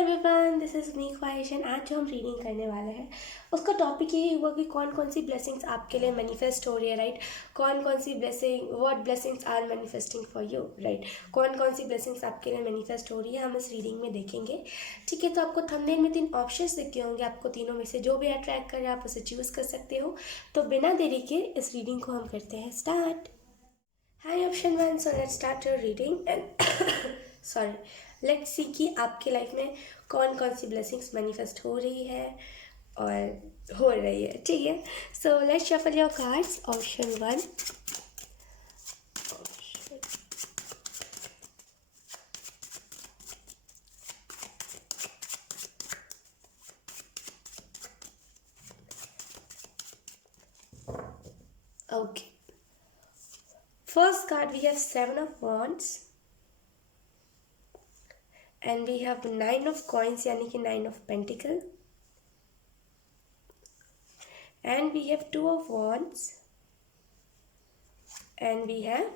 Everyone, this is me ख्वाहिश and आज जो हम रीडिंग करने वाले हैं उसका टॉपिक यही हुआ कि कौन कौन सी ब्लेसिंग्स आपके लिए मैनिफेस्ट हो रही है, राइट। कौन कौन सी blessing, what blessings are manifesting for you, right. कौन कौन सी ब्लेसिंग्स आपके लिए मैनिफेस्ट हो रही है हम इस रीडिंग में देखेंगे। ठीक है, तो आपको थंबनेल में 3 ऑप्शंस दिख गए होंगे। आपको तीनों में से जो भी अट्रैक्ट कर रहे हैं आप उसे चूज़ कर सकते हो। तो बिना देरी के इस रीडिंग को हम करते हैं start. Hi option 1, so let's start your reading and sorry, let's see कि आपके लाइफ में कौन कौन सी ब्लेसिंग्स मैनिफेस्ट हो रही है और हो रही है। ठीक है, so let's shuffle your cards. Option 1, okay. First card we have 7 of wands and we have 9 of coins यानी कि 9 of pentacle and we have 2 of wands and we have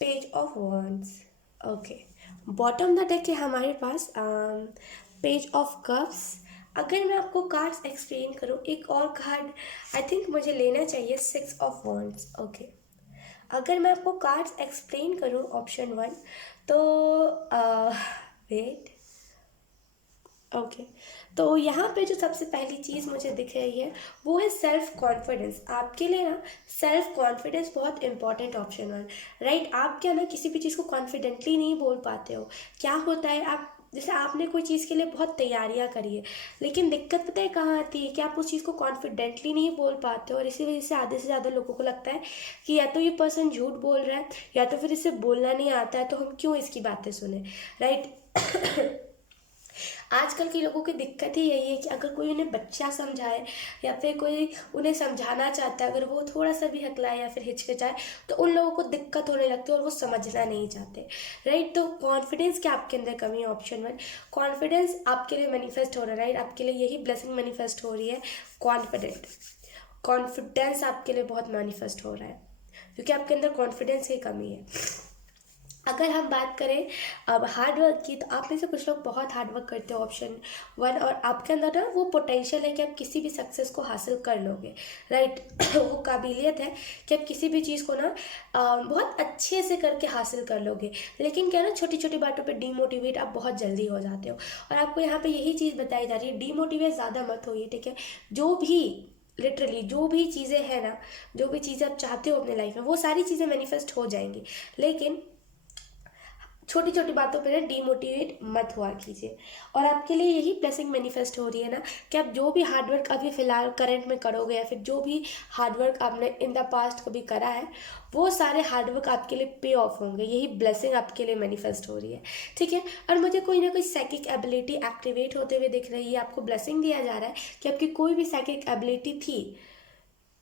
page of wands. okay, bottom the deck है हमारे पास page of cups. अगर मैं आपको cards explain करूँ, एक और कार्ड आई थिंक मुझे लेना चाहिए 6 ऑफ wands। ओके, अगर मैं आपको कार्ड्स एक्सप्लेन करूँ ऑप्शन 1 तो वेट, ओके तो यहाँ पे जो सबसे पहली चीज़ मुझे दिख रही है वो है सेल्फ कॉन्फिडेंस। आपके लिए ना सेल्फ कॉन्फिडेंस बहुत इंपॉर्टेंट ऑप्शन है, राइट। आप क्या ना किसी भी चीज़ को कॉन्फिडेंटली नहीं बोल पाते हो। क्या होता है, आप जैसे आपने कोई चीज़ के लिए बहुत तैयारियां करी है, लेकिन दिक्कत पता है कहाँ आती है कि आप उस चीज़ को कॉन्फिडेंटली नहीं बोल पाते हो और इसी वजह से आधे से ज़्यादा लोगों को लगता है कि या तो ये पर्सन झूठ बोल रहा है या तो फिर इसे बोलना नहीं आता है, तो हम क्यों इसकी बातें सुने, राइट। आजकल के लोगों की दिक्कत ही यही है कि अगर कोई उन्हें बच्चा समझाए या फिर कोई उन्हें समझाना चाहता है, अगर वो थोड़ा सा भी हकलाए या फिर हिचकिचाए तो उन लोगों को दिक्कत होने लगती है और वो समझना नहीं चाहते, राइट। तो कॉन्फिडेंस क्या आपके अंदर कमी है? ऑप्शन 1, कॉन्फिडेंस आपके लिए मैनिफेस्ट हो रहा है, राइट। आपके लिए यही ब्लेसिंग मैनिफेस्ट हो रही है, कॉन्फिडेंस आपके लिए बहुत मैनिफेस्ट हो रहा है क्योंकि आपके अंदर कॉन्फिडेंस की कमी है। अगर हम बात करें अब हार्ड वर्क की, तो आप में से कुछ लोग बहुत हार्ड वर्क करते हो ऑप्शन 1, और आपके अंदर ना वो पोटेंशियल है कि आप किसी भी सक्सेस को हासिल कर लोगे, राइट। वो काबिलियत है कि आप किसी भी चीज़ को ना बहुत अच्छे से करके हासिल कर लोगे। लेकिन क्या ना छोटी छोटी बातों पे डीमोटिवेट आप बहुत जल्दी हो जाते हो और आपको यहाँ पे यही चीज़ बताई जा रही है, डीमोटिवेट ज़्यादा मत होइए, ठीक है। जो भी लिटरली जो भी चीज़ें हैं ना, जो भी चीज़ें आप चाहते हो अपने लाइफ में वो सारी चीज़ें मैनिफेस्ट हो जाएंगी, लेकिन छोटी छोटी बातों पर ना डीमोटिवेट मत हुआ कीजिए। और आपके लिए यही ब्लेसिंग मैनिफेस्ट हो रही है ना कि आप जो भी हार्डवर्क अभी फ़िलहाल करंट में करोगे या फिर जो भी हार्डवर्क आपने इन द पास्ट कभी करा है वो सारे हार्डवर्क आपके लिए पे ऑफ होंगे। यही ब्लेसिंग आपके लिए मैनिफेस्ट हो रही है, ठीक है। और मुझे कोई ना कोई साइकिक एबिलिटी एक्टिवेट होते हुए दिख रही है। आपको ब्लेसिंग दिया जा रहा है कि आपकी कोई भी साइकिक एबिलिटी थी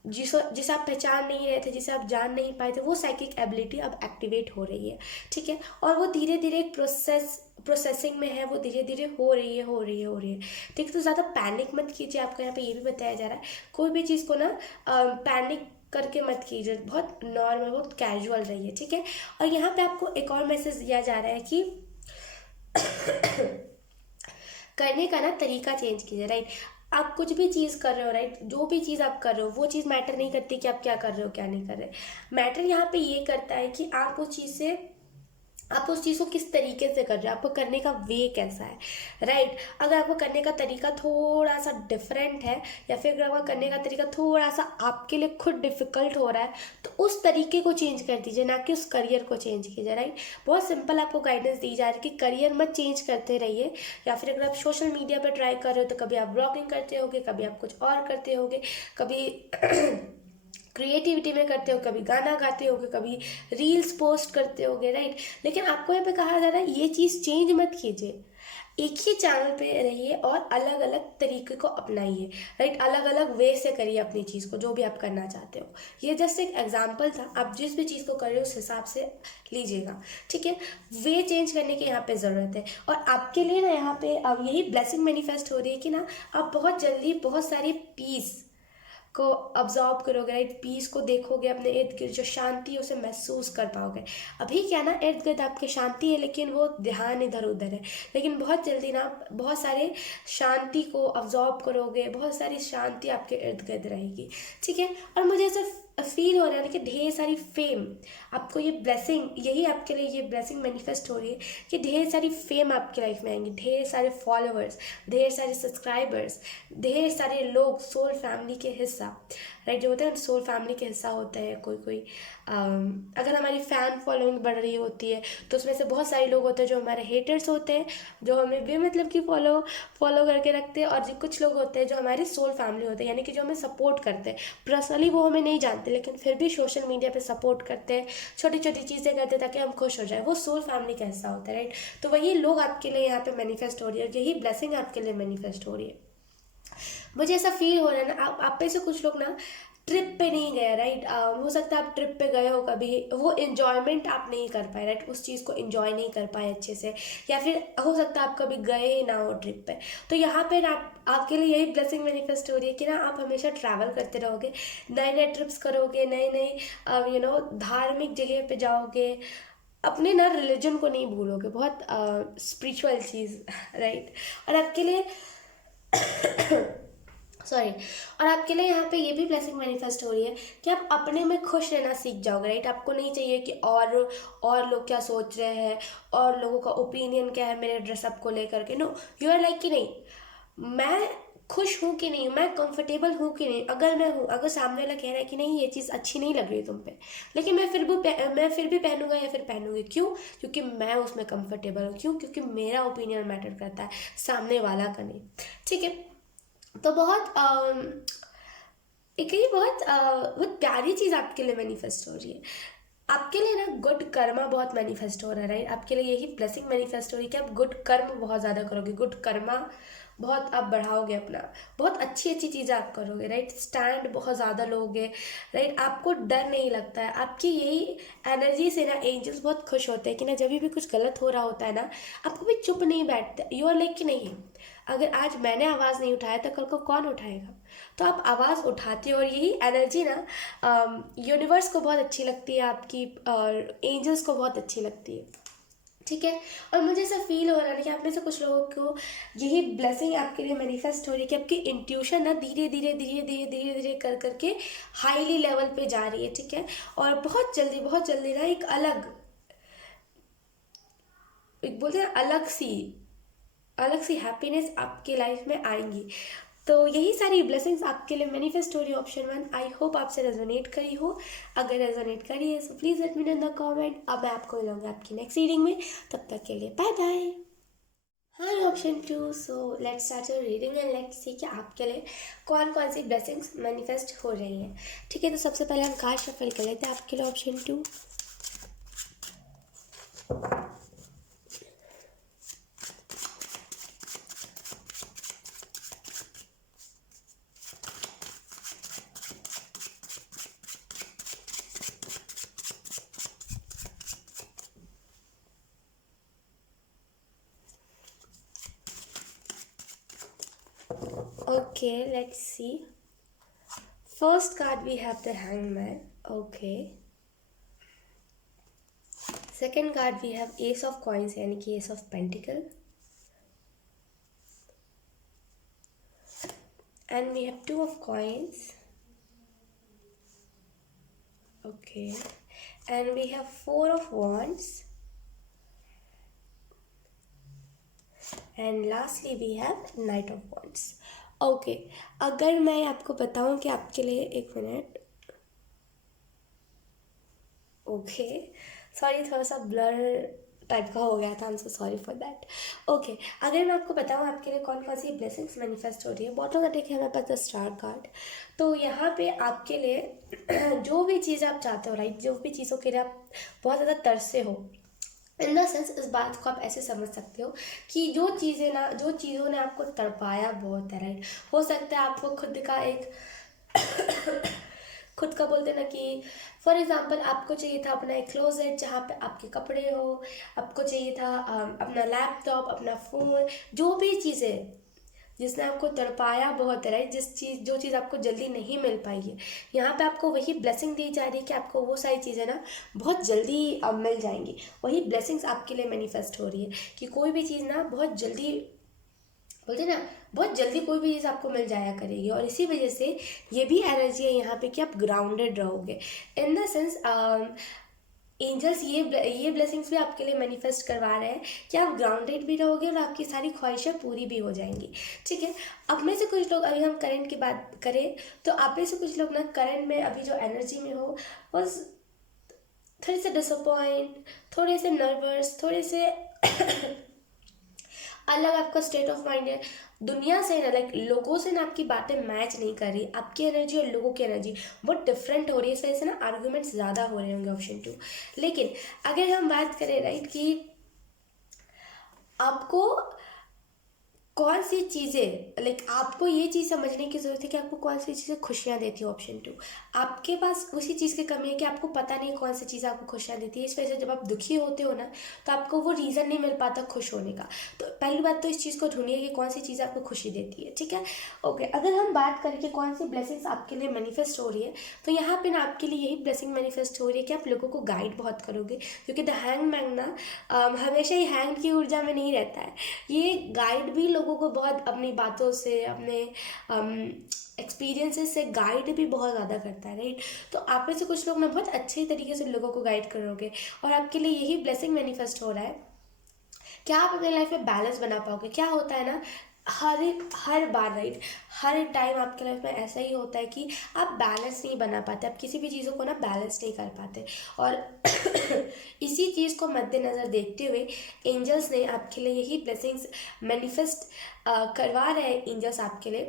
जिसे आप पहचान नहीं रहे थे, जिसे आप जान नहीं पाए थे, वो साइकिक एबिलिटी अब एक्टिवेट हो रही है, ठीक है। और वो धीरे धीरे एक प्रोसेसिंग में है, वो धीरे धीरे हो रही है, ठीक है। तो ज़्यादा पैनिक मत कीजिए। आपको यहाँ पे ये भी बताया जा रहा है कोई भी चीज़ को ना पैनिक करके मत कीजिए, बहुत नॉर्मल, बहुत कैजुअल रहिए, ठीक है। और यहाँ पे आपको एक और मैसेज दिया जा रहा है कि करने का ना तरीका चेंज कीजिए, राइट। आप कुछ भी चीज़ कर रहे हो, राइट, जो भी चीज़ आप कर रहे हो वो चीज़ मैटर नहीं करती कि आप क्या कर रहे हो क्या नहीं कर रहे। मैटर यहाँ पे ये करता है कि आप उस चीज़ को किस तरीके से कर रहे हो, आपको करने का वे कैसा है, राइट। अगर आपको करने का तरीका थोड़ा सा डिफरेंट है या फिर अगर आपका करने का तरीका थोड़ा सा आपके लिए खुद डिफ़िकल्ट हो रहा है तो उस तरीके को चेंज कर दीजिए, ना कि उस करियर को चेंज कीजिए, राइट। बहुत सिंपल आपको गाइडेंस दी जा रही है कि करियर मत चेंज करते रहिए। या फिर अगर आप सोशल मीडिया पर ट्राई कर रहे हो तो कभी आप ब्लॉगिंग करते होगे, कभी आप कुछ और करते होगे, कभी क्रिएटिविटी में करते हो, कभी गाना गाते होगे, कभी रील्स पोस्ट करते होगे, राइट। लेकिन आपको यहाँ पे कहा जा रहा है ये चीज़ चेंज मत कीजिए, एक ही चैनल पे रहिए और अलग अलग तरीके को अपनाइए, राइट। अलग अलग वे से करिए अपनी चीज़ को, जो भी आप करना चाहते हो। ये जस्ट एक एग्जाम्पल था, आप जिस भी चीज़ को कर रहे हो उस हिसाब से लीजिएगा, ठीक है। वे चेंज करने की यहाँ पे ज़रूरत है। और आपके लिए ना यहाँ पे अब यही ब्लेसिंग मैनिफेस्ट हो रही है कि ना आप बहुत जल्दी बहुत सारी पीस, को अब्जॉर्ब करोगे, राइट, पीस को देखोगे अपने इर्द गिर्द, जो शांति है उसे महसूस कर पाओगे। अभी क्या ना, इर्द गिर्द आपके शांति है लेकिन वो ध्यान इधर उधर है, लेकिन बहुत जल्दी ना आप बहुत सारे शांति को अब्जॉर्ब करोगे, बहुत सारी शांति आपके इर्द गिर्द रहेगी, ठीक है। और मुझे ऐसा फील हो रहा है कि ढेर सारी फेम आपको, ये ब्लेसिंग, यही आपके लिए ये ब्लेसिंग मैनिफेस्ट हो रही है कि ढेर सारी फेम आपकी लाइफ में आएंगी, ढेर सारे फॉलोअर्स, ढेर सारे सब्सक्राइबर्स, ढेर सारे लोग, सोल फैमिली के हिस्सा, राइट, जो होते हैं सोल फैमिली के हिस्सा होता है कोई कोई। अगर हमारी फ़ैन फॉलोइंग बढ़ रही होती है तो उसमें से बहुत सारे लोग होते हैं जो हमारे हेटर्स होते हैं, जो हमें बेमतलब की फॉलो करके रखते हैं, और जो कुछ लोग होते हैं जो हमारी सोल फैमिली होते हैं, यानी कि जो हमें सपोर्ट करते हैं। पर्सनली वो हमें नहीं जानते लेकिन फिर भी सोशल मीडिया पे सपोर्ट करते हैं, छोटी छोटी चीज़ें करते हैं ताकि हम खुश हो जाए, वो सोल फैमिली का हिस्सा होता है, राइट। तो वही लोग आपके लिए यहाँ पे मैनिफेस्ट हो रही है, यही ब्लेसिंग आपके लिए मैनिफेस्ट हो रही है। मुझे ऐसा फील हो रहा है ना, आप में से कुछ लोग ना ट्रिप पे नहीं गए, राइट। हो सकता है आप ट्रिप पे गए हो कभी, वो इन्जॉयमेंट आप नहीं कर पाए, राइट, उस चीज़ को इन्जॉय नहीं कर पाए अच्छे से, या फिर हो सकता है आप कभी गए ही ना हो ट्रिप पे। तो यहाँ पे आपके लिए यही ब्लेसिंग मैनिफेस्ट हो रही है कि ना आप हमेशा ट्रैवल करते रहोगे, नए नए ट्रिप्स करोगे, नए नए धार्मिक जगह पे जाओगे, अपने ना रिलीजन को नहीं भूलोगे, बहुत स्पिरिचुअल चीज़, राइट। और आपके लिए सॉरी, और आपके लिए यहाँ पे ये भी ब्लेसिंग मैनिफेस्ट हो रही है कि आप अपने में खुश रहना सीख जाओगे, राइट। आपको नहीं चाहिए कि और लोग क्या सोच रहे हैं, और लोगों का ओपिनियन क्या है मेरे ड्रेसअप को लेकर के। नो, यू आर लाइक कि नहीं, मैं खुश हूँ कि नहीं, मैं कंफर्टेबल हूँ कि नहीं, अगर मैं हूँ, अगर सामने वाला कह रहा है कि नहीं ये चीज़ अच्छी नहीं लग रही तुम पे, लेकिन मैं फिर भी पहनूंगा या फिर पहनूंगी, क्यों? क्योंकि मैं उसमें कंफर्टेबल हूँ, क्यों? क्योंकि मेरा ओपिनियन मैटर करता है, सामने वाला का नहीं, ठीक है। तो एक ये बहुत प्यारी चीज़ आपके लिए मैनिफेस्ट हो रही है। आपके लिए ना गुड कर्मा बहुत मैनिफेस्ट हो रहा है, राइट। आपके लिए यही ब्लेसिंग मैनिफेस्ट हो रही है कि आप गुड कर्म बहुत ज़्यादा करोगे, गुड कर्मा बहुत आप बढ़ाओगे अपना, बहुत अच्छी अच्छी चीज़ें आप करोगे, राइट। स्टैंड बहुत ज़्यादा लोगे, राइट। आपको डर नहीं लगता है, आपकी यही एनर्जी से ना एंजल्स बहुत खुश होते हैं कि ना जब भी कुछ गलत हो रहा होता है ना, आपको भी चुप नहीं बैठते, यू आर लाइक कि नहीं, अगर आज मैंने आवाज़ नहीं उठाया तो कल को कौन उठाएगा। तो आप आवाज़ उठाते हो, और यही एनर्जी ना यूनिवर्स को बहुत अच्छी लगती है आपकी, और एंजल्स को बहुत अच्छी लगती है, ठीक है। और मुझे ऐसा फील हो रहा है कि आप में से कुछ लोगों को यही ब्लेसिंग आपके लिए मैनिफेस्ट हो रही है कि आपकी इंट्यूशन ना धीरे धीरे धीरे धीरे धीरे धीरे कर करके हाईली लेवल पे जा रही है, ठीक है। और बहुत जल्दी ना एक बोलते हैं अलग सी हैप्पीनेस आपके लाइफ में आएंगी। तो यही सारी ब्लेसिंग्स आपके लिए मैनिफेस्ट हो रही है ऑप्शन 1। आई होप आपसे रेजोनेट करी हो, अगर रेजोनेट करी है तो please let me know in the comment. अब मैं आपको मिलूंगी आपकी नेक्स्ट रीडिंग में, तब तक के लिए bye bye. Hi option 2, so let's start your reading and let's see कि आपके लिए कौन कौन सी ब्लेसिंग्स मैनिफेस्ट हो रही हैं, ठीक है। तो सबसे पहले हम कार्ड शफल कर लेते हैं आपके लिए option 2। Okay, let's see. First card we have the Hangman. Okay. Second card we have Ace of Coins यानी कि Ace of Pentacle. And we have Two of Coins. Okay. And we have Four of Wands. And lastly we have Knight of Wands. Okay अगर मैं आपको बताऊं कि आपके लिए, एक मिनट, ओके सॉरी, थोड़ा सा ब्लर टाइप का हो गया था, I am so sorry for that. Okay अगर मैं आपको बताऊं आपके लिए कौन कौन सी ब्लेसिंग्स मैनिफेस्ट हो रही है, बॉटम का देखें हमारे पास द स्टार कार्ड। तो यहाँ पे आपके लिए जो भी चीज़ आप चाहते हो, राइट, जो भी चीज़ों के लिए आप बहुत ज़्यादा तरसे हो, इन द सेंस इस बात को आप ऐसे समझ सकते हो कि जो चीज़ों ने आपको तड़पाया बहुत है, राइट। हो सकता है आपको खुद का बोलते ना कि फॉर एग्जांपल आपको चाहिए था अपना एक क्लोजेट जहाँ पे आपके कपड़े हो, आपको चाहिए था अपना लैपटॉप, अपना फ़ोन, जो भी चीज़ें जिसने आपको तड़पाया बहुत है, राइट, जो चीज़ आपको जल्दी नहीं मिल पाई है, यहाँ पे आपको वही ब्लेसिंग दी जा रही है कि आपको वो सारी चीज़ें ना बहुत जल्दी मिल जाएंगी। वही ब्लेसिंग्स आपके लिए मैनिफेस्ट हो रही है कि कोई भी चीज़ ना बहुत जल्दी, बोलते हैं ना, बहुत जल्दी कोई भी चीज़ आपको मिल जाया करेगी। और इसी वजह से ये भी एनर्जी है यहाँ पे कि आप ग्राउंडेड रहोगे। इन द सेंस एंजल्स ये ब्लेसिंग्स भी आपके लिए मैनिफेस्ट करवा रहे हैं कि आप ग्राउंडेड भी रहोगे और आपकी सारी ख्वाहिशें पूरी भी हो जाएंगी। ठीक है, अब में से कुछ लोग, अभी हम करंट की बात करें तो आप में से कुछ लोग ना करंट में अभी जो एनर्जी में हो बस थोड़े से डिसअपॉइंट, थोड़े से नर्वस, थोड़े से अलग आपका स्टेट ऑफ माइंड है। दुनिया से ना, लाइक लोगों से ना आपकी बातें मैच नहीं कर रही, आपकी एनर्जी और लोगों की एनर्जी बहुत डिफरेंट हो रही है। इस वजह से ना आर्ग्यूमेंट्स ज़्यादा हो रहे होंगे, ऑप्शन 2। लेकिन अगर हम बात करें, राइट, कि आपको कौन सी चीज़ें, लाइक आपको ये चीज़ समझने की ज़रूरत है कि आपको कौन सी चीज़ें खुशियाँ देती है, ऑप्शन 2। आपके पास उसी चीज़ की कमी है कि आपको पता नहीं कौन सी चीज़ आपको खुशियाँ देती है। इस वजह से जब आप दुखी होते हो ना तो आपको वो रीज़न नहीं मिल पाता खुश होने का। तो पहली बात तो इस चीज़ को ढूंढिए कि कौन सी चीज़ आपको खुशी देती है। ठीक है, ओके। अगर हम बात करें कि कौन सी ब्लेसिंग्स आपके लिए मैनिफेस्ट हो रही है, तो यहाँ पे ना आपके लिए यही ब्लेसिंग मैनिफेस्ट हो रही है कि आप लोगों को गाइड बहुत करोगे, क्योंकि द हैंगमैन ना हमेशा ही हैंग की ऊर्जा में नहीं रहता है। ये गाइड भी लोगों को बहुत अपनी बातों से, अपने एक्सपीरियंसेस से गाइड भी बहुत ज़्यादा करता है, राइट। तो आप में से कुछ लोग ना बहुत अच्छे तरीके से लोगों को गाइड करोगे और आपके लिए यही ब्लेसिंग मैनिफेस्ट हो रहा है। क्या आप अपने लाइफ में बैलेंस बना पाओगे? क्या होता है ना, हर बार, राइट, हर टाइम आपके लाइफ में ऐसा ही होता है कि आप बैलेंस नहीं बना पाते, आप किसी भी चीज़ों को ना बैलेंस नहीं कर पाते। और इसी चीज़ को मद्देनज़र देखते हुए एंजल्स ने आपके लिए यही ब्लेसिंग्स मैनिफेस्ट करवा रहे हैं। एंजल्स आपके लिए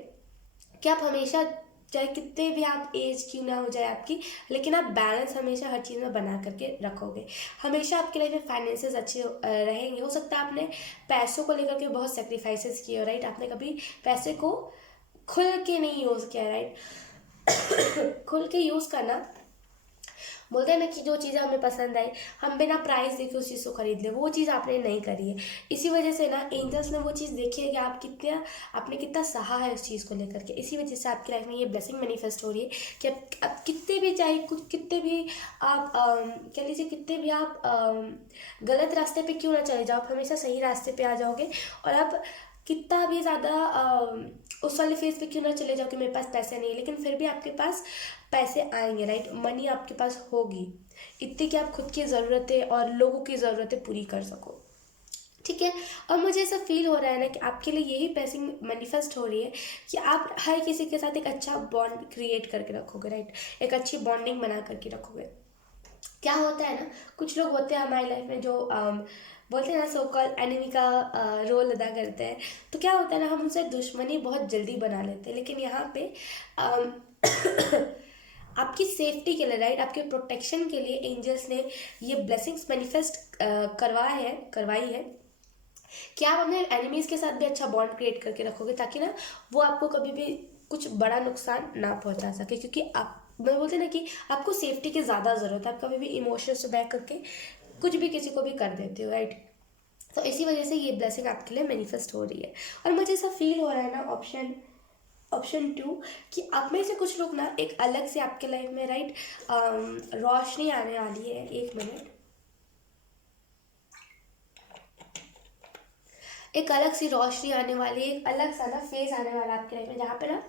कि आप हमेशा, चाहे कितने भी आप एज क्यों ना हो जाए आपकी, लेकिन आप बैलेंस हमेशा हर चीज़ में बना करके रखोगे। हमेशा आपके लाइफ में फाइनेंसेस अच्छे रहेंगे। हो सकता है आपने पैसों को लेकर के बहुत सेक्रीफाइसेस किए हो, राइट, आपने कभी पैसे को खुल के नहीं यूज़ किया, राइट। खुल के यूज़ करना, बोलते हैं ना कि जो चीज़ें हमें पसंद आई हम बिना प्राइस देखे उस चीज़ को खरीद ले, वो चीज़ आपने नहीं करी है। इसी वजह से ना एंजल्स ने वो चीज़ देखी है कि आपने कितना सहा है उस चीज़ को लेकर के। इसी वजह से आपकी लाइफ में ये ब्लेसिंग मैनिफेस्ट हो रही है कि आप कितने भी, चाहे कुछ कितने भी आप कह लीजिए कितने भी आप गलत रास्ते पे क्यों ना चले जाओ, आप हमेशा सही रास्ते पे आ जाओगे। और आप कितना भी ज़्यादा उस वाले फेज पे क्यों ना चले जाओ कि मेरे पास पैसे नहीं है, लेकिन फिर भी आपके पास पैसे आएंगे, राइट, मनी आपके पास होगी इतनी कि आप खुद की ज़रूरतें और लोगों की ज़रूरतें पूरी कर सको। ठीक है, और मुझे ऐसा फील हो रहा है ना कि आपके लिए यही ब्लेसिंग मैनिफेस्ट हो रही है कि आप हर किसी के साथ एक अच्छा बॉन्ड क्रिएट करके रखोगे, राइट, एक अच्छी बॉन्डिंग बना करके रखोगे। क्या होता है ना, कुछ लोग होते हैं हमारी लाइफ में जो बोलते हैं ना सो कॉल एनिमी का रोल अदा करते हैं। तो क्या होता है ना, हम उनसे दुश्मनी बहुत जल्दी बना लेते हैं। लेकिन यहाँ पे अम, आपकी सेफ्टी के लिए, राइट, आपके प्रोटेक्शन के लिए एंजल्स ने ये ब्लेसिंग्स मैनिफेस्ट करवाई है कि आप अपने एनिमीज़ के साथ भी अच्छा बॉन्ड क्रिएट करके रखोगे, ताकि ना वो आपको कभी भी कुछ बड़ा नुकसान ना पहुंचा सके। क्योंकि आप, मैं बोलते ना कि आपको सेफ्टी की ज़्यादा ज़रूरत है, आप कभी भी इमोशंस से बैक करके कुछ भी किसी को भी कर देते हो, राइट। तो इसी वजह से ये ब्लेसिंग आपके लिए मैनिफेस्ट हो रही है। और मुझे ऐसा फील हो रहा है ना, ऑप्शन 2, कि आप में से कुछ लोग ना एक अलग से आपके लाइफ में, राइट, रोशनी आने वाली है। एक मिनट, एक अलग सी रोशनी आने वाली है, एक अलग सा ना फेज आने वाला है आपके लाइफ में, जहाँ पे ना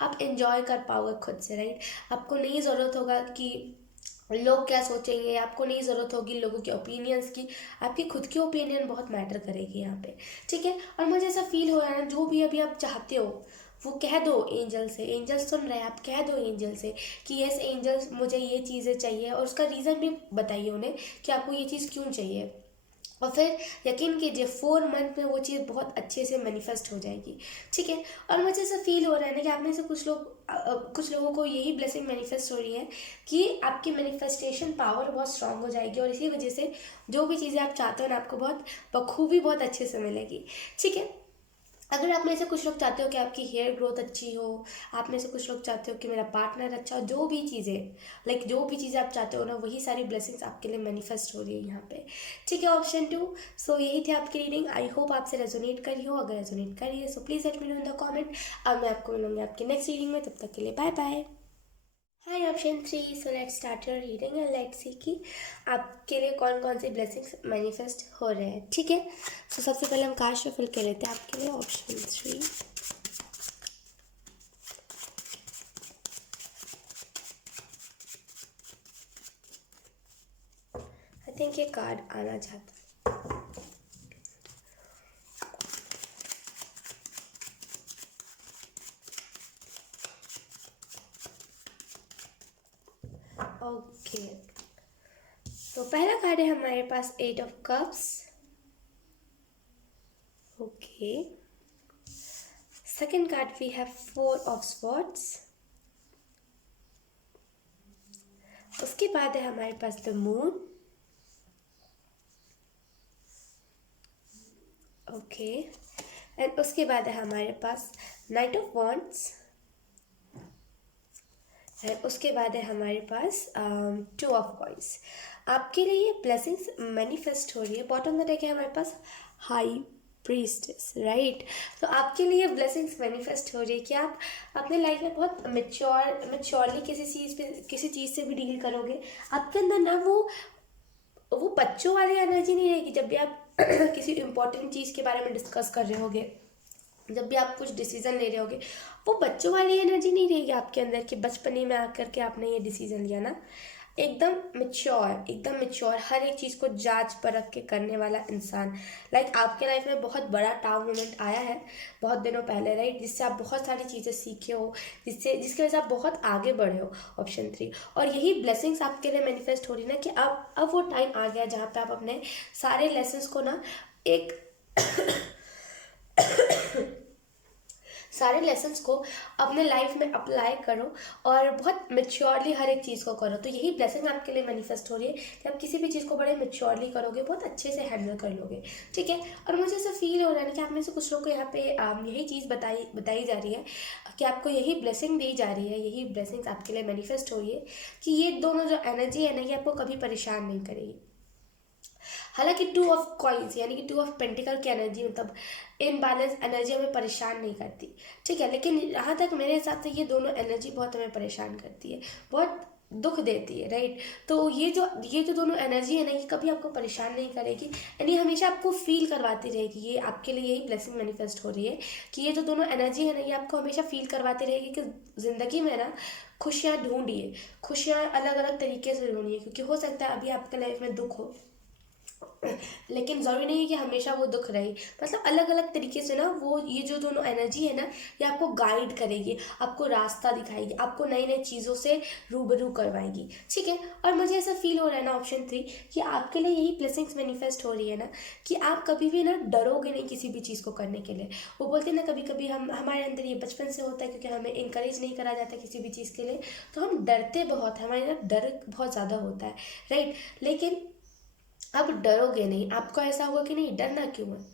आप एंजॉय कर पाओगे खुद से, राइट। आपको नहीं ज़रूरत होगा कि लोग क्या सोचेंगे, आपको नहीं ज़रूरत होगी लोगों के ओपिनियंस की, आपकी खुद की ओपिनियन बहुत मैटर करेगी यहाँ पे। ठीक है, और मुझे ऐसा फील हो रहा है ना, जो भी अभी आप चाहते हो वो कह दो एंजल से। एंजल्स सुन रहे हैं, आप कह दो एंजल से कि यस एंजल्स, मुझे ये चीज़ें चाहिए, और उसका रीज़न भी बताइए उन्हें कि आपको ये चीज़ क्यों चाहिए। और फिर यकीन कीजिए 4 मंथ में वो चीज़ बहुत अच्छे से मैनिफेस्ट हो जाएगी। ठीक है, और मुझे ऐसा फील हो रहा है ना कि आप में से कुछ लोगों को यही ब्लेसिंग मैनिफेस्ट हो रही है कि आपकी मैनिफेस्टेशन पावर बहुत स्ट्रांग हो जाएगी, और इसी वजह से जो भी चीज़ें आप चाहते हो ना आपको बहुत बखूबी बहुत अच्छे से मिलेगी। ठीक है, अगर आप में से कुछ लोग चाहते हो कि आपकी हेयर ग्रोथ अच्छी हो, आप में से कुछ लोग चाहते हो कि मेरा पार्टनर अच्छा हो, जो भी चीज़ें, लाइक जो भी चीज़ें आप चाहते हो ना, वही सारी ब्लेसिंग्स आपके लिए मैनिफेस्ट हो रही है यहाँ पे। ठीक है, ऑप्शन 2। सो यही थी आपकी रीडिंग। आई होप आपसे रेजोनेट करी हो। अगर रेजोनेट करी है so please let me know in the comment. अब मैं आपको मिलूंगी आपकी नेक्स्ट रीडिंग में, तब तक के लिए bye bye. Hi option 3। So let's start your reading and let's see कि आपके लिए कौन कौन सी ब्लेसिंग्स मैनिफेस्ट हो रहे हैं। ठीक है, सो सबसे पहले हम कार्ड शफल कर लेते हैं आपके लिए। ऑप्शन 3। आई थिंक ये कार्ड आना चाहता है। ओके, तो पहला कार्ड है हमारे पास 8 of cups. Okay, second card we have 4 of swords. उसके बाद है हमारे पास द मून। ओके, एंड उसके बाद है हमारे पास नाइट ऑफ वॉन्ड्स। एंड उसके बाद है हमारे पास 2 ऑफ कॉइंस। आपके लिए ये ब्लेसिंग्स मैनिफेस्ट हो रही है। बॉटम में देखिए हमारे पास हाई प्रीस्टेस, राइट। तो आपके लिए ब्लेसिंग्स मैनिफेस्ट हो रही है कि आप अपने लाइफ में बहुत मेच्योरली किसी चीज़ से भी डील करोगे। आपके अंदर ना वो बच्चों वाली एनर्जी नहीं रहेगी। जब भी आप किसी इम्पोर्टेंट चीज़ के बारे में डिस्कस कर रहे होगे, जब भी आप कुछ डिसीजन ले रहे होगे, वो बच्चों वाली एनर्जी नहीं रहेगी आपके अंदर कि बचपने में आकर के आपने ये डिसीजन लिया ना। एकदम मेच्योर हर एक चीज़ को जांच परख के करने वाला इंसान। लाइक आपके लाइफ में बहुत बड़ा टाउ मोमेंट आया है बहुत दिनों पहले, राइट, जिससे आप बहुत सारी चीज़ें सीखे हो, जिसकी वजह से आप बहुत आगे बढ़े हो। ऑप्शन 3। और यही ब्लेसिंग्स आपके लिए मैनिफेस्ट हो रही ना कि अब वो टाइम आ गया जहाँ पे आप अपने सारे लेसन्स को ना एक सारे लेसन्स को अपने लाइफ में अप्लाई करो और बहुत मेच्योरली हर एक चीज़ को करो। तो यही ब्लेसिंग आपके लिए मैनिफेस्ट हो रही है कि आप किसी भी चीज़ को बड़े मेच्योरली करोगे, बहुत अच्छे से हैंडल कर लोगे। ठीक है, और मुझे ऐसा फील हो रहा है कि आप में से कुछ लोग को यहाँ पे यही चीज़ बताई जा रही है कि आपको यही ब्लेसिंग दी जा रही है, यही ब्लेसिंग्स आपके लिए मैनिफेस्ट हो रही है कि ये दोनों जो एनर्जी है ना, ये आपको कभी परेशान नहीं करेगी। हालांकि 2 ऑफ कॉइंस यानी कि 2 ऑफ पेंटिकल की एनर्जी, मतलब इनबैलेंस एनर्जी हमें परेशान नहीं करती। ठीक है, लेकिन यहाँ तक मेरे हिसाब से ये दोनों एनर्जी बहुत हमें परेशान करती है, बहुत दुख देती है, राइट। तो ये जो दोनों एनर्जी है ना, ये कभी आपको परेशान नहीं करेगी, यानी हमेशा आपको फील करवाती रहेगी। ये आपके लिए यही ब्लेसिंग मैनिफेस्ट हो रही है कि ये जो दोनों एनर्जी है ना, ये आपको हमेशा फील करवाती रहेगी कि ज़िंदगी में ना खुशियाँ ढूंढिए, खुशियाँ अलग अलग तरीके से ढूंढिए। क्योंकि हो सकता है अभी आपके लाइफ में दुख हो, लेकिन ज़रूरी नहीं है कि हमेशा वो दुख रहे। मतलब अलग अलग तरीके से ना वो ये जो दोनों एनर्जी है ना, ये आपको गाइड करेगी, आपको रास्ता दिखाएगी, आपको नई नई चीज़ों से रूबरू करवाएगी। ठीक है, और मुझे ऐसा फील हो रहा है ना ऑप्शन 3 कि आपके लिए यही ब्लेसिंग्स मैनिफेस्ट हो रही है ना कि आप कभी भी ना डरोगे नहीं किसी भी चीज़ को करने के लिए। वो बोलते हैं ना, कभी कभी हमारे अंदर ये बचपन से होता है क्योंकि हमें इंकरेज नहीं करा जाता किसी भी चीज़ के लिए, तो हम डरते बहुत हैं, हमारे अंदर डर बहुत ज़्यादा होता है, राइट। लेकिन अब डरोगे नहीं। आपको ऐसा हुआ कि नहीं, डरना क्यों है,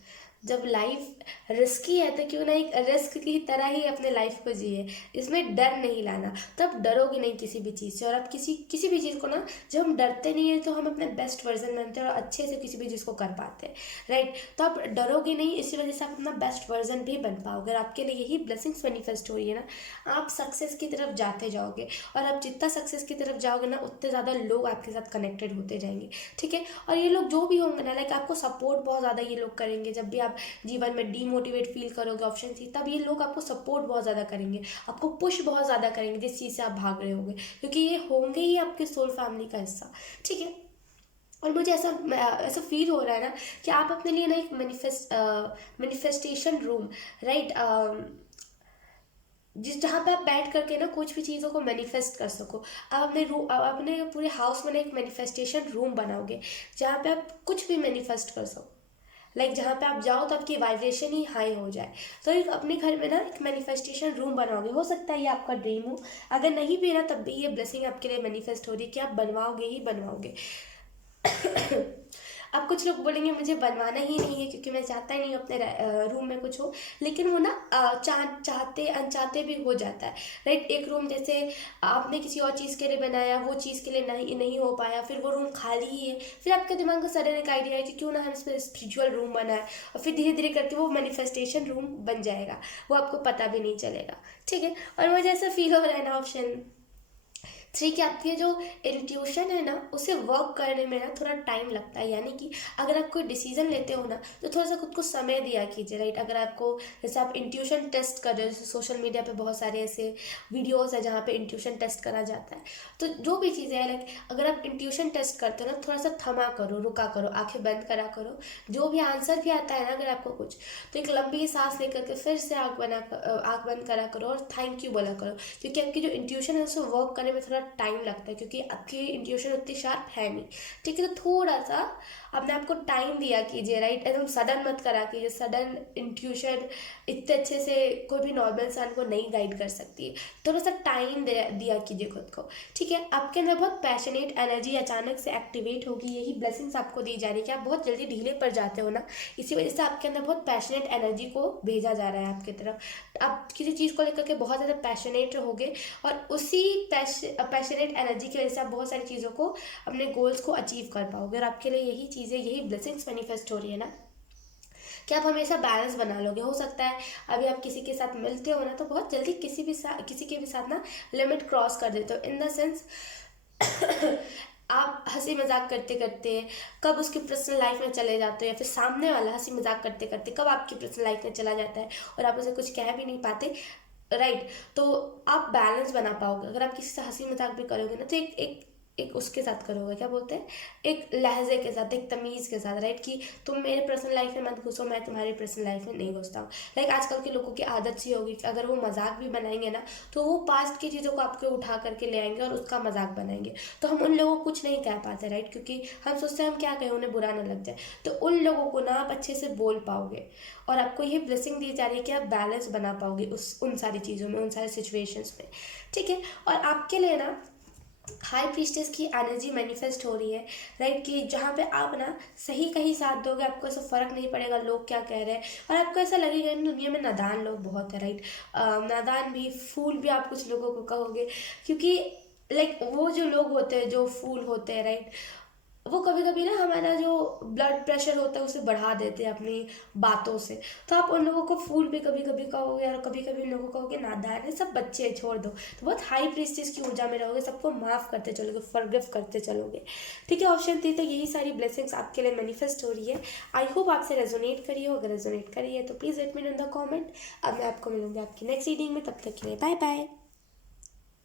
जब लाइफ रिस्की है तो क्यों ना एक रिस्क की तरह ही अपने लाइफ को जिए, इसमें डर नहीं लाना। तब डरोगे नहीं किसी भी चीज़ से। और आप किसी भी चीज़ को ना, जब हम डरते नहीं है तो हम अपने बेस्ट वर्जन बनते हैं और अच्छे से किसी भी चीज़ को कर पाते हैं, राइट। तो आप डरोगे नहीं, इसी वजह से आप अपना बेस्ट वर्जन भी बन पाओगे। और आपके लिए यही ब्लेसिंग्स मैनिफेस्ट हो रही है ना, आप सक्सेस की तरफ जाते जाओगे। और आप जितना सक्सेस की तरफ जाओगे ना, उतने ज़्यादा लोग आपके साथ कनेक्टेड होते जाएंगे। ठीक है, और ये लोग जो भी होंगे ना, लाइक आपको सपोर्ट बहुत ज़्यादा ये लोग करेंगे। जब भी आप जीवन में डीमोटिवेट फील करोगे, ऑप्शन 3, तब ये लोग आपको सपोर्ट बहुत ज़्यादा करेंगे, आपको पुश बहुत ज़्यादा करेंगे जिस चीज़ से आप भाग रहे होगे, क्योंकि ये होंगे ही आपके सोल फैमिली का हिस्सा। ठीक है, और मुझे ऐसा फील हो रहा है ना कि आप अपने लिए ना एक मैनिफेस्टेशन रूम, राइट, जहाँ पे आप बैठ करके ना कुछ भी चीज़ों को मैनिफेस्ट कर सको। आप अपने पूरे हाउस में ना एक मैनिफेस्टेशन रूम बनाओगे जहाँ पे आप कुछ भी मैनिफेस्ट कर सको। लाइक जहाँ पे आप जाओ तो आपकी वाइब्रेशन ही हाई हो जाए। तो एक अपने घर में ना एक मैनिफेस्टेशन रूम बनाओगे। हो सकता है ये आपका ड्रीम हो, अगर नहीं भी ना तब भी ये ब्लेसिंग आपके लिए मैनिफेस्ट हो रही है कि आप बनवाओगे ही बनवाओगे। अब कुछ लोग बोलेंगे मुझे बनवाना ही नहीं है क्योंकि मैं चाहता ही नहीं हूँ अपने रूम में कुछ हो, लेकिन वो ना चाहते अनचाहते भी हो जाता है, राइट। एक रूम जैसे आपने किसी और चीज़ के लिए बनाया, वो चीज़ के लिए नहीं हो पाया, फिर वो रूम खाली ही है, फिर आपके दिमाग में सडन एक आइडिया है कि क्यों ना हम इसमें स्पिरिचुअल रूम बनाए, और फिर धीरे धीरे करके वो मैनिफेस्टेशन रूम बन जाएगा, वो आपको पता भी नहीं चलेगा, ठीक है। और मुझे ऐसा फील हो रहा है ना ऑप्शन 3 कि आपकी जो इंट्यूशन है ना उसे वर्क करने में ना थोड़ा टाइम लगता है, यानी कि अगर आप कोई डिसीजन लेते हो ना तो थोड़ा सा खुद को समय दिया कीजिए, राइट। अगर आपको जैसे आप इंट्यूशन टेस्ट कर रहे हो, जैसे सोशल मीडिया पे बहुत सारे ऐसे वीडियोस है जहाँ पे इंट्यूशन टेस्ट करा जाता है, तो जो भी चीज़ें हैं लाइक अगर आप इंट्यूशन टेस्ट करते हो ना थोड़ा सा थमा करो, रुका करो, आंखें बंद करा करो, जो भी आंसर भी आता है ना अगर आपको कुछ, तो एक लंबी सांस लेकर के फिर से आंख बंद करा करो और थैंक यू बोला करो, क्योंकि आपकी जो इंट्यूशन है उसे वर्क करने में थोड़ा टाइम लगता है, क्योंकि आपकी इंट्यूशन उतनी शार्प है नहीं, ठीक है। तो थोड़ा सा अपने आप को टाइम दिया कीजिए, राइट। एकदम सडन मत करा कीजिए, सडन इंट्यूशन इतने अच्छे से कोई भी नॉर्मल इंसान को नहीं गाइड कर सकती है, थोड़ा सा टाइम दिया कीजिए खुद को, ठीक है। आपके अंदर बहुत पैशनेट एनर्जी अचानक से एक्टिवेट होगी, यही ब्लेसिंग्स आपको दी जा रही है कि आप बहुत जल्दी ढीले पड़ जाते हो ना, इसी वजह से आपके अंदर बहुत पैशनेट एनर्जी को भेजा जा रहा है आपकी तरफ, आप किसी चीज़ को लेकर के बहुत ज़्यादा पैशनेट रहोगे, और उसी पैशनेट एनर्जी की वजह से आप बहुत सारी चीज़ों को, अपने गोल्स को अचीव कर पाओगे, और आपके लिए यही चीज़ें, यही ब्लेसिंग्स मैनिफेस्ट हो रही है ना कि आप हमेशा बैलेंस बना लोगे। हो सकता है अभी आप किसी के साथ मिलते हो ना तो बहुत जल्दी किसी के भी साथ ना लिमिट क्रॉस कर देते हो, इन द सेंस आप हंसी मजाक करते करते कब उसकी पर्सनल लाइफ में चले जाते हो, या फिर सामने वाला हंसी मजाक करते करते कब आपकी पर्सनल लाइफ में चला जाता है और आप उसे कुछ कह भी नहीं पाते, राइट। तो आप बैलेंस बना पाओगे अगर आप किसी से हंसी मजाक भी करोगे ना, तो एक उसके साथ करोगे, क्या बोलते हैं, एक लहजे के साथ, एक तमीज़ के साथ, राइट। कि तुम मेरे पर्सनल लाइफ में मत घुसो, मैं तुम्हारी पर्सनल लाइफ में नहीं घुसता हूँ। लाइक आजकल के लोगों की आदत सी होगी कि अगर वो मजाक भी बनाएंगे ना तो वो पास्ट की चीज़ों को आपके उठा करके ले आएंगे और उसका मजाक बनाएंगे, तो हम उन लोगों को कुछ नहीं कह पाते, राइट, क्योंकि हम सोचते हैं हम क्या कहें उन्हें बुरा ना लग जाए, तो उन लोगों को ना आप अच्छे से बोल पाओगे, और आपको ये ब्लेसिंग दी जा रही है कि आप बैलेंस बना पाओगे उन सारी चीज़ों में, उन सारे सिचुएशंस में, ठीक है। और आपके लिए ना हाई प्रीस्टेस की एनर्जी मैनिफेस्ट हो रही है, राइट, कि जहाँ पे आप ना सही कहीं साथ दोगे आपको ऐसा फर्क नहीं पड़ेगा लोग क्या कह रहे हैं, और आपको ऐसा लगेगा इन दुनिया में नादान लोग बहुत है, राइट। नादान भी, फूल भी आप कुछ लोगों को कहोगे, क्योंकि लाइक वो जो लोग होते हैं जो फूल होते हैं, राइट, वो कभी कभी ना हमारा जो ब्लड प्रेशर होता है उसे बढ़ा देते हैं अपनी बातों से, तो आप उन लोगों को फूल भी कभी कभी कहोगे, और कभी कभी उन लोगों को कहोगे नादान है, सब बच्चे छोड़ दो, तो बहुत हाई प्रीस्टेस की ऊर्जा में रहोगे, सबको माफ़ करते चलोगे, फॉरगिव करते चलोगे, ठीक है। ऑप्शन 3, तो यही सारी ब्लेसिंग्स आपके लिए मैनिफेस्ट हो रही है। आई होप आपसे रेजोनेट करी हो, अगर रेजोनेट करी है तो please let me know in the comment. अब मैं आपको मिलूंगी आपकी नेक्स्ट रीडिंग में, तब तक के लिए बाय बाय।